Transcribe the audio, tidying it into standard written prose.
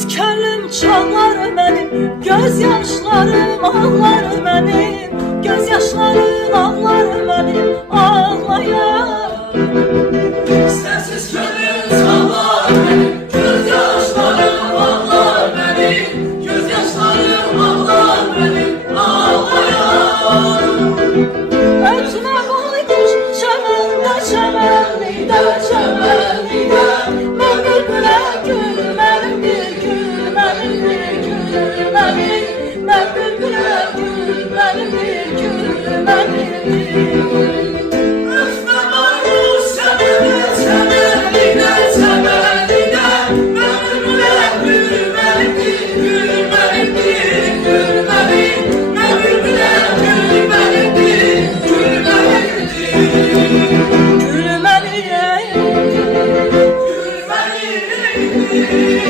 Sensiz könlüm çağlar mənim, gözyaşlarım ağlar mənim, gözyaşlarım ağlar mənim, ağlayar. Sensiz könlüm çağlar mənim, gözyaşlarım ağlar mənim, gözyaşlarım ağlar mənim, ağlayar. Ötmə boyduş çəməndə, çəmənlikdə, çəmənlikdə, mən bülbülə gülməliyim, gülməliyim, mən bülbülə gülməliyim, gülməliyim.